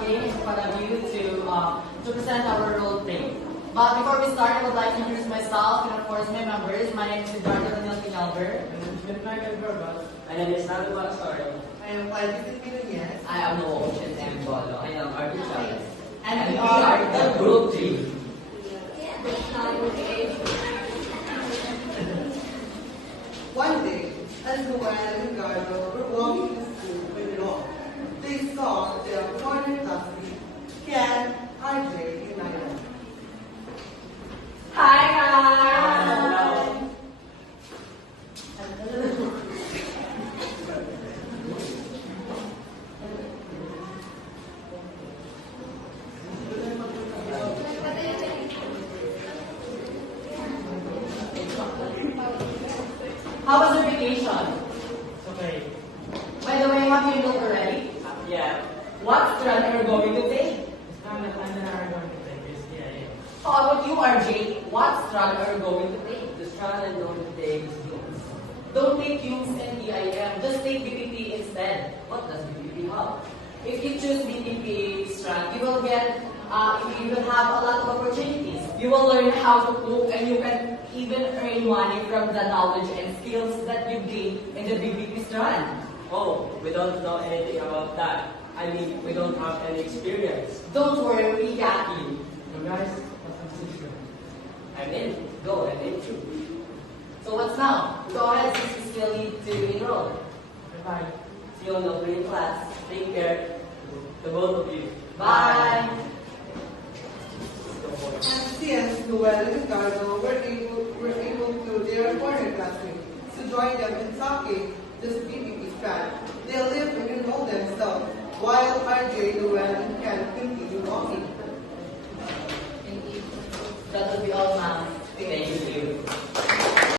Game in front of you to present our role play. But before we start, I would like to introduce myself and of course my members. My name is Eduardo Daniel Pinalver. My name is Nando Balasoro. I am Vladimir Nunez. I am Noah Ocean M. Bolo. I am Arthur Chavez. And we are the Group 3. One day, as Noel and Ricardo were walking to school with Law, they saw their former classmate, Ken, RJ, and Nina. Hi guys! How was your vacation? Okay. By the way, have you looked already? Yeah. What strand are you going to take? How about you, RJ? What strand are you going to take? The strand I'm going to take is yours. Don't take UMS and EIM, just take BPP instead. What does BPP have? If you choose BPP strand, you will have a lot of opportunities. You will learn how to cook and you can even earn money from the knowledge and skills that you gain in the BPP strand. Oh, we don't know anything about that. I mean, we don't have any experience. Don't worry, we got you. I'm in. Go, I'm in too. So what's now? Go ahead since you still need to enroll. Bye. See you on the free class. Take care. The both of you. Bye. MC and Noel and Ricardo were able to their former classmates to join them in talking this BPP strand. They lived and enrolled themselves, while RJ, Noel, and Ken